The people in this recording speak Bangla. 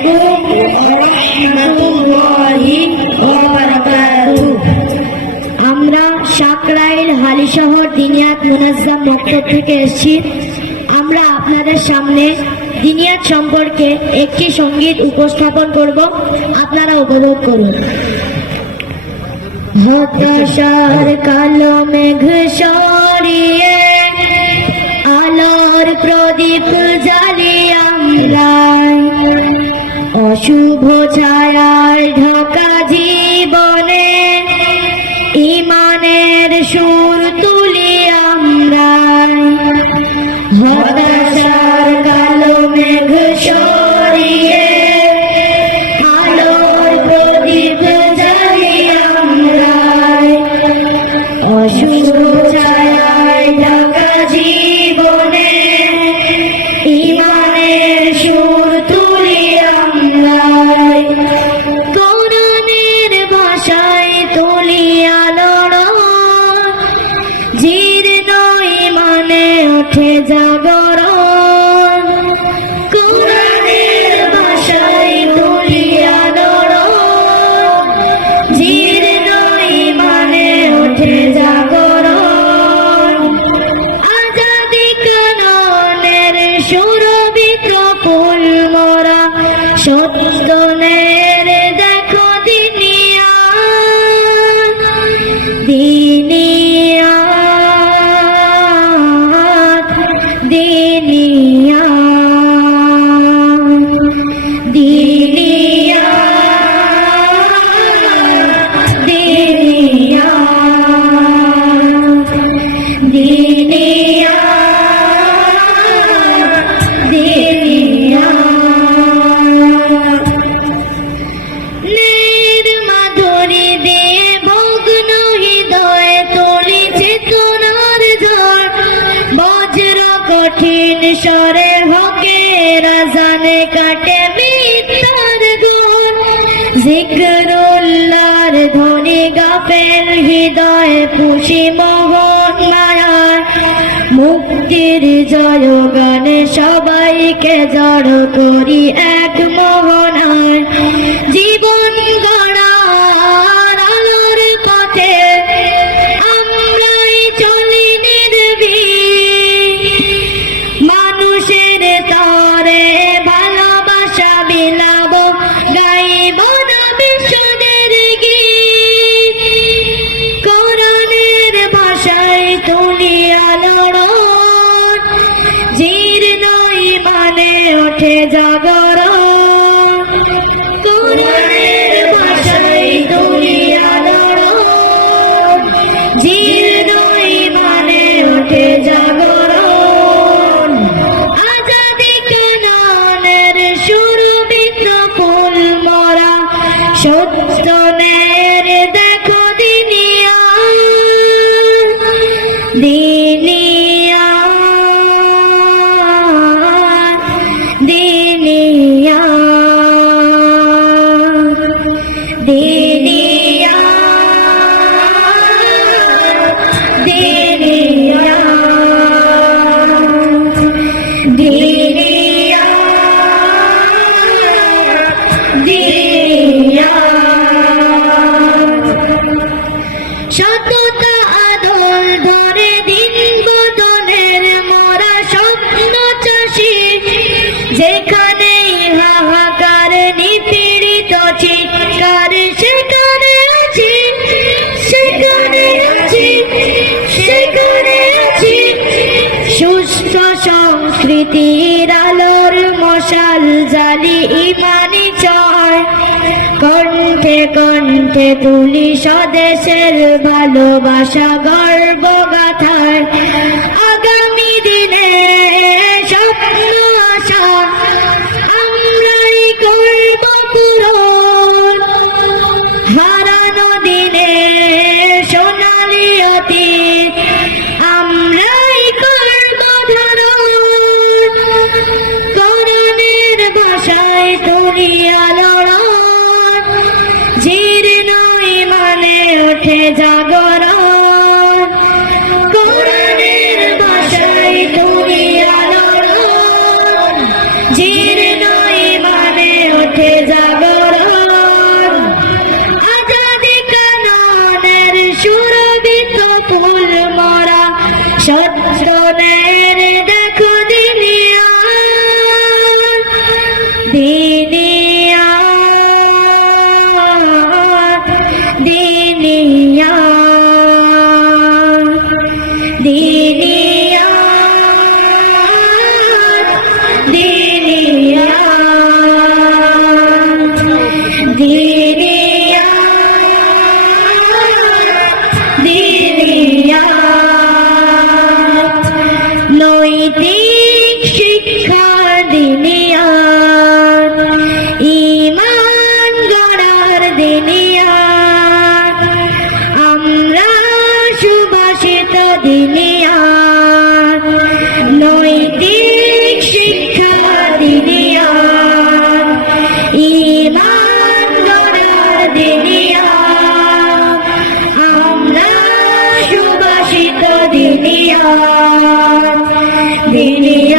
আলাইকুম ওয়া রাহমাতুল্লাহি ওয়া বারাকাতুহু। আমরা সাকরাইল হালিশহর দিনিয়াত মুনাজ্জাম মক্তব থেকে এসেছি। আমরা আপনাদের সামনে দিনিয়াত সম্পর্কে একটি সঙ্গীত উপস্থাপন করব, আপনারা উপভোগ করুন। হতাশার কালো মেঘ সরিয়ে আলোর প্রদীপ জ্বালিয়ে আমরা অশুভ ছায়ার ঢাকা জীবনে ইমানের সুর তুলি আমরা। হতাশার কালো মেঘ সরিয়ে আলোর প্রদীপ জ্বালিয়ে আমরা অশুভ ছায়ার ঢাকা জীবনে ইমানের সুর তুলি আমরা। কোরআনের ভাষায় তুলি আলোড়ন, জীর্ণ ইমানে ওঠে জাগরণ। কোরআনের ভাষায় তুলি আলোড়ন, জীর্ণ ইমানে ওঠে জাগরণ। আজাদি কাননের সুরভিত ফুল মোরা সত্যনের দেখো দিনিয়াত, দিনিয়াত, দিনিয়াত, দিনিয়াত, দিনিয়াত, দিনিয়াত, দিনিয়াত। মাধুরী দিয়ে ভগ্ন হৃদয়ে তুলি চেতনার ঝড়, বজ্র কঠিন স্বরে হকে রাজানে কাটে মিথ্যার ঘোর। জিকরুল্লাহর ধ্বনি গাফেল হৃদয়ে পুষি মোহন মায়ায়, মুক্তির জয় গানে সবাইকে জড় করি এক মোহনায়। জীবন গড়ার আলোর পথে আমরাই চলি নির্ভীক, মানুষের তরে ভালোবাসা বিলাব, গাইব না বিশ্বদের গীত। কোরআনের ভাষায় তুলি আলোড়ন, জীর্ণ ইমানে ওঠে জাগরণ। কোরআনের ভাষায় তুলি আলোড়ন, জীর্ণ ইমানে ওঠে জাগরণ। আজাদি কাননের সুরভিত ফুল মোরা সত্যনের দেখো দিনিয়াত, দিনিয়াত, দিনিয়াত, দিনিয়াত, দিনিয়াত, দিনিয়াত, দিনিয়াত। সততা আদল ধরে দিন বদলের মোরা স্বপ্ন চাষি, যেখানে হাহাকার নিপীড়িত চিৎকার সেখানে আছি, সেখানে আছি, সেখানে আছি। সুস্থ সংস্কৃতির আলোর মশাল জালি ইমানি চয়, কণ্ঠে কণ্ঠে তুলি স্বদেশের ভালোবাসা গর্ব গাথায়। আগামী দিনে স্বপ্ন আশা আমরাই করব পূরণ, হারানো দিনে সোনালি অতীত আমরাই করব ধারণ। কোরআনের ভাষায় তুলি আলোড়ন, জীর্ণ ইমানে ওঠে জাগরণ। কোরআনের ভাষায় তুলি আলোড়ন, জীর্ণ ইমানে ওঠে জাগরণ আজাদি কাননের সুরভিত ফুল মরা সত্যনের দেখো দিনিয়া দিনিয়া দিনিয়া দিনিয়া দিনিয়া দিনিয়া দিনিয়া নৈতিক শিক্ষা দিনিয়া ঈমান গড়ার দিনিয়া আমরা সুভাষিত দিনিয়া নৈতিক শিক্ষা দিনিয়া ঈমান গড়ার দিনিয়া আমরা সুভাষিত দিনিয়া দিনিয়া